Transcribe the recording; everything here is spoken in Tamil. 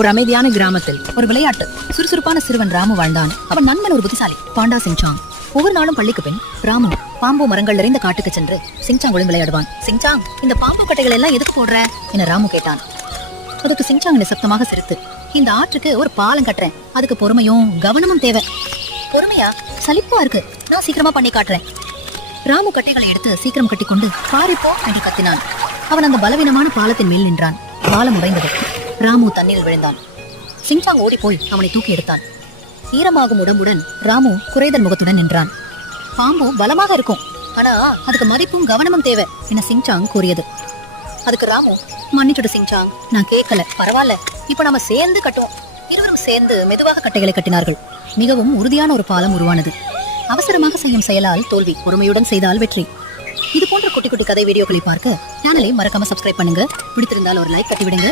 ஒரு அமைதியான கிராமத்தில் ஒரு விளையாட்டு சுறுசுறுப்பான சிறுவன் ராமு வாழ்ந்தான். அவன் நண்பன் ஒரு புத்திசாலி பாண்டா சிங்சாங். ஒவ்வொரு நாளும் பள்ளிக்கு பின் ராமு பாம்பு மரங்கள் நிறைந்த காட்டுக்கு சென்று சிங்சாங்குடன் விளையாடுவான். சிங்சாங், இந்த பாம்பு கட்டைகள் எல்லாம் எதுக்கு போடுற என ராமு கேட்டான். அதுக்கு சிங்சாங் நிசப்தமாக சிரித்து, இந்த ஆற்றுக்கு ஒரு பாலம் கட்டுறேன், அதுக்கு பொறுமையும் கவனமும் தேவை. பொறுமையா? சலிப்பா இருக்கு, நான் சீக்கிரமா பண்ணி காட்டுறேன். ராமு கட்டைகளை எடுத்து சீக்கிரம் கட்டிக்கொண்டு பாரிப்போ என்று கத்தினான். அவன் அந்த பலவீனமான பாலத்தின் மேல் நின்றான். பாலம் உடைந்தது. ராமு தண்ணீரில் விழுந்தான். சிங்சாங் ஓடி போய் அவனை தூக்கி எடுத்தான். ஈரமாகும் உடம்புடன் ராமு குறைதல் முகத்துடன் நின்றான். பாம்பு பலமாக இருக்கும், ஆனா அதுக்கு மதிப்பும் கவனமும் தேவை என சிங்சாங் கூறியது. அதுக்கு ராமு, மன்னிச்சுடு சிங்சாங், நான் கேட்கல, பரவாயில்ல, இப்ப நாம சேர்ந்து கட்டுவோம். இருவரும் சேர்ந்து மெதுவாக கட்டைகளை கட்டினார்கள். மிகவும் உறுதியான ஒரு பாலம் உருவானது. அவசரமாக செய்யும் செயலால் தோல்வி, பொறுமையுடன் செய்தால் வெற்றி. இது போன்ற குட்டி குட்டி கதை வீடியோக்களை பார்க்க சேனலை மறக்காம சப்ஸ்கிரைப் பண்ணுங்க. பிடித்திருந்தால் ஒரு லைக் தட்டி விடுங்க.